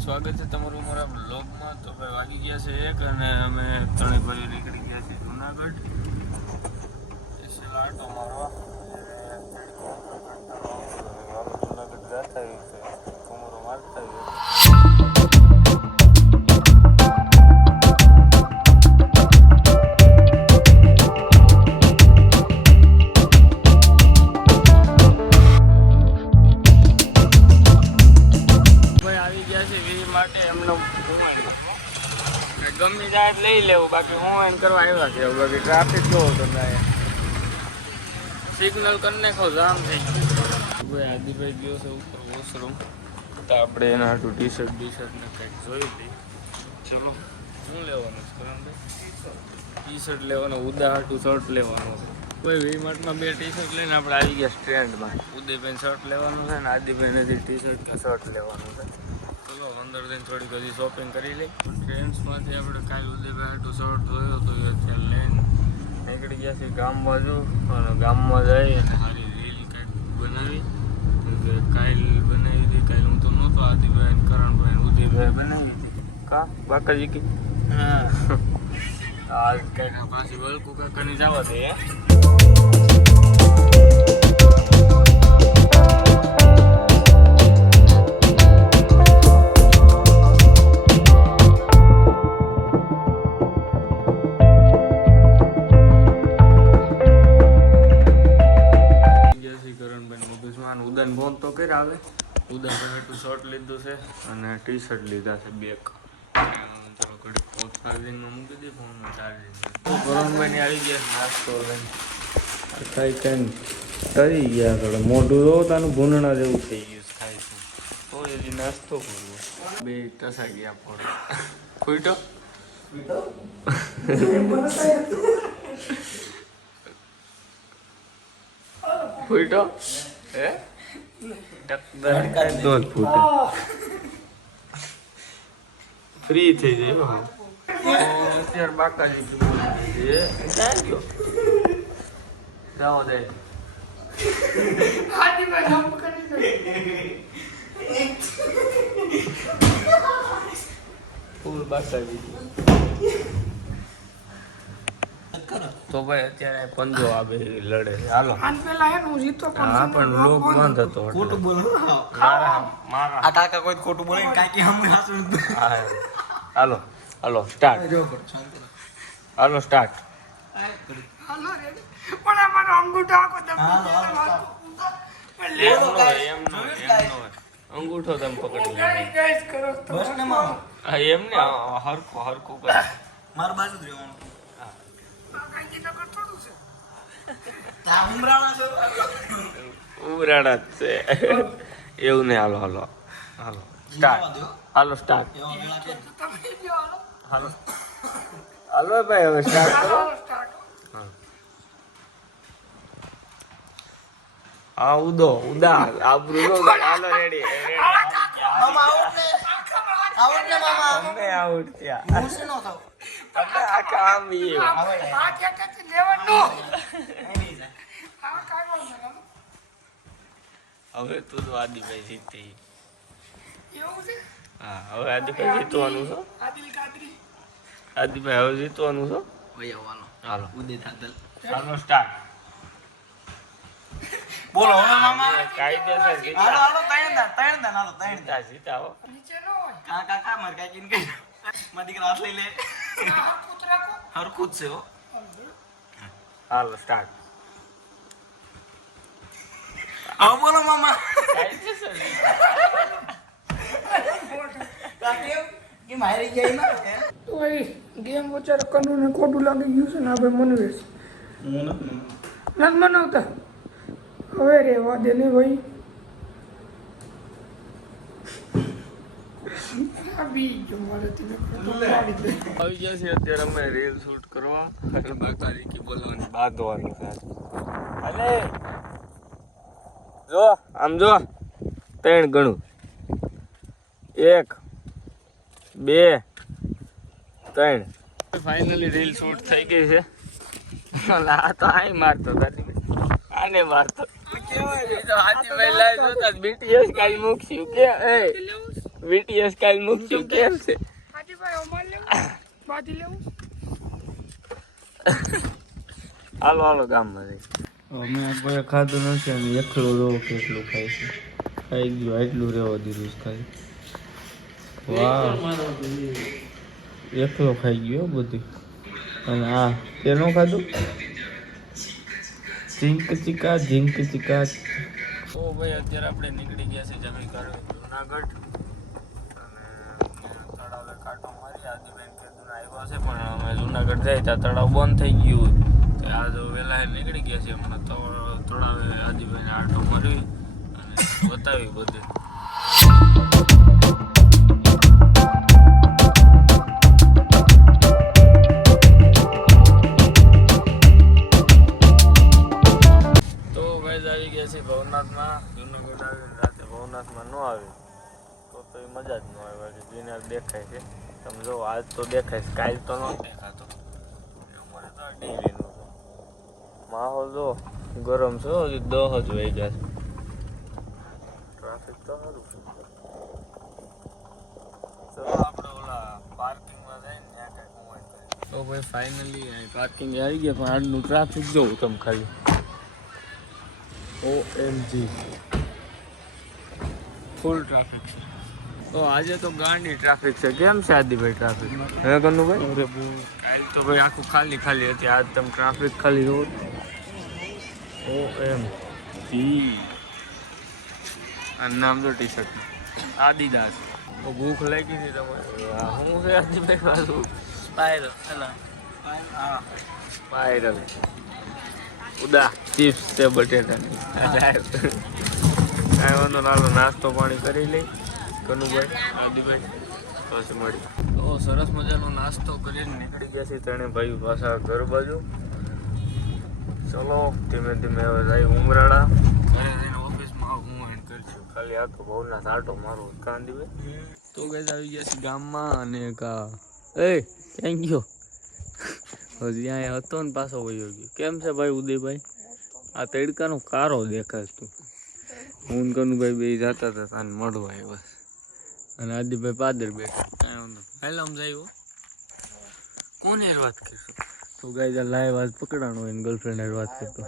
સ્વાગત છે તમારું અમારા બ્લોગમાં. તો ભાઈ વાગી ગયા છે 1 અને અમે ત્રણે ભાઈઓ નીકળી ગયા છીએ જુનાગઢ આટો મારવા. જુનાગઢ જતા કમરો મારતા ગમી જાય લઈ લેવું. બાકી હું એમ કરવા આવ્યા છે. બાકી ટ્રાફિક જોવો તમે સિગ્નલ કરી નાખો જામ થઈ ગયું. ભાઈ આદિભાઈ ગયો છે ઉપર વોશરૂમ. તો આપણે એના હાટું ટી-શર્ટ ને કંઈક જોઈ લઈ. ચલો શું લેવાનું છે કરણભાઈ? ટી-શર્ટ લેવાનું, ઉદા હાટું શર્ટ લેવાનું છે. કોઈ વી-માર્ટમાં 2 ટી-શર્ટ લઈને આપણે આવી ગયા સ્ટ્રેન્ડમાં. ઉદયભાઈ શર્ટ લેવાનું છે ને આદિભાઈ નથી ટી-શર્ટ કે શર્ટ લેવાનું છે. ચલો અંદર જઈને થોડીક હજી શોપિંગ કરી લઈ. ટ્રેન્ડ્સમાંથી આપણે કાલે ઉદયભાઈ હાટું શર્ટ જોયો તો એ અત્યારે લઈને નીકળી ગયા છીએ ગામ બાજુ. અને ગામમાં જઈ અને સારી રીલ કંઈક બનાવી. કાલ બનાવી હતી. કાલે હું તો નહોતો. આદિભાઈ કરણભાઈ ઉદયભાઈ બનાવી હતી. કા બાકાજી કી હા આ કંઈક પાછી વલકુ કાકાની જવા દે ઉદાન ફોન તો કર્યા આવે. ઉદાન ભાઈ શર્ટ લીધું છે અને ટી-શર્ટ લીધા છે 2. ચલો ઘડી ફોન ચાર્જિંગમાં મૂકી દે. ફોનમાં ચાર્જિંગ કરણભાઈ આવી ગયા નાસ્તો લઈને. ખાઈ ખાઈને તરી ગયા થોડે મોઢું જો તાનું ભૂનણા જેવું થઈ ગયું ખાય છે તો હજી નાસ્તો કરવો. 2 ટસા ગયા ફોન ખૂટો ખૂટો હે દોઢ ફૂટે ફ્રી થઈ જાય. અત્યારે બાકાજી જાઓ દે ફૂલ બાકાજી. તો ભાઈ અત્યારે પંજો આવે લડે. હાલો હા પણ લોક બંધ હતો ખોટું બોલો મારા આ કાકા કોઈ ખોટું બોલે ને કાકી હમ હાસું. હાલો હાલો સ્ટાર્ટ. હાલો સ્ટાર્ટ. હાલો રેડી પણ અમારો અંગૂઠો આખો દમ અંગૂઠો તમે પકડી ગાઈસ કરો બસ ને મામા. હા એમને હરકો હરકો કર માર બાજુ જ રહેવાનું. ઉમરાણા છે એવું નહીં. હાલો હાલો હાલો સ્ટાર્ટ. હાલો સ્ટાર્ટ. હાલો હાલો ભાઈ હવે સ્ટાર્ટ કરો. હા ઉદો ઉદા આબરૂ હાલો રેડી તમે આઉટ થયા. તમે આ કામ હવે તું તો આદિભાઈ જીતી. હા હવે આદિભાઈ જીતવાનું છો. આદિભાઈ હવે જીતવાનું છો. હાલો હાલો સ્ટાર્ટ. બોલો હવે મામા કાયદેસર જીતા. હાલો હાલો ત્રણ જીતાવો. નીચે નો કાકા માર કાકીને કહી માર દીકરા હાથ લઈ લે. હરખું જ છે હો. હાલો સ્ટાર્ટ. આવો બોલો મામા. કાયદેસર ગેમ હારી ગયા ના તો ભાઈ ગેમ વચારે કનુને ખોટું લાગી ગયું છે ને આપણે મનવેશ નથી મનાવતા. હવે રેવા દે ને ભાઈ. આવી ગયા છે અત્યારે અમે રીલ શૂટ કરવા. બાકાજી બોલવાની બાંધવાનું છે. અલે જો આમ જો 3 ગણું 1 2 3. ફાઇનલી રીલ શૂટ થઈ ગઈ છે. આ તો આઈ મારતો આને મારતો કેવાય તો હાથી ભાઈ લાઈ જોતા બીટીએસ કાઈ મૂક્યું કે એ BTS કાલ મૂક્યું કેમ છે હાલો હાલો ગામમાં અમે કોઈ ખાધું નથી અને એકલો રહો કેટલું ખાય છે ખાઈ ગયું એટલું રહેવા દીધું છે ખાલી વાહ એકલો ખાઈ ગયો બધું અને આ તેનો ખાધું ઝીંક ચીકા ઓ ભાઈ અત્યારે આપણે નીકળી ગયા છે જમી કાઢો જુનાગઢ અને તળાવે કાંટો મારી આદિબેન કીધું આવ્યા છે પણ અમે જુનાગઢ જાય ત્યાં તળાવ બંધ થઈ ગયું તો આજ વહેલા નીકળી ગયા છે હમણાં તળાવે આદિબેન આટો મારી અને બતાવી બધું આવી ગયા છે ભવનાથમાં જુનાગઢ આવીને રાતે ભવનાથમાં ન આવે તો એ મજા જ ન આવે બાકી ગિરનાર દેખાય છે તમે જો આજ તો દેખાય છે કાલ તો ન દેખાતો અમારે તો ડેલીનું માહોલ જો ગરમ છે હજી 10 જ વહી ગયા છે ટ્રાફિક તો સારું છે ચલો આપણે ઓલા પાર્કિંગમાં જઈને ત્યાં કંઈક મોબાઈલ કરીએ તો ભાઈ ફાઇનલી પાર્કિંગ આવી ગયા પણ આજનું ટ્રાફિક જોવું તમે ખાલી OMG ફૂલ ટ્રાફિક છે તો આજે તો ગાંડી ટ્રાફિક છે કેમ છે આદિભાઈ ટ્રાફિક હે કનુભાઈ અરે બહુ કાલ તો ભાઈ આખું ખાલી હતી આજ તમે ટ્રાફિક ખાલી રોડ OMG આ નામ તો ટી-શર્ટ આદિદાસ તો ભૂખ લાગી હતી તમારે હું છે આદિભાઈ પાછું સ્પાઇરલ ઉદા ચિપ્સ છે બટેટાની કાંઈ વાંધો નાલો નાસ્તો પાણી કરી લઈ કનુભાઈ આદિભાઈ પછી મળી તો સરસ મજાનો નાસ્તો કરીને નીકળી ગયા છે ત્રણે ભાઈ પાછા ઘર બાજુ ચલો ધીમે ધીમે હવે જાય ઉમરાળા ઘરે જઈને ઓફિસમાં હું એન્ડ કરીશું ખાલી આ તો બહુના સાટો મારો કાંદીભાઈ તો ગઈ આવી ગયા છે ગામમાં અને ક્યાં ગયો હજી અહીંયા હતો ને પાછો વયો ગયો કેમ છે ભાઈ ઉદયભાઈ આ તડકાનો કારો દેખાય તું હું કનુભાઈ બે જતા હતા તાને મળવા આવ્યા અને આદિભાઈ પાદર બેઠા કાંઈ વાંધો પહેલા સમજાયો કોને વાત કરશો તો ગાય લાઈવ આજ પકડાણો હોય ને ગર્લફ્રેન્ડ વાત કરતો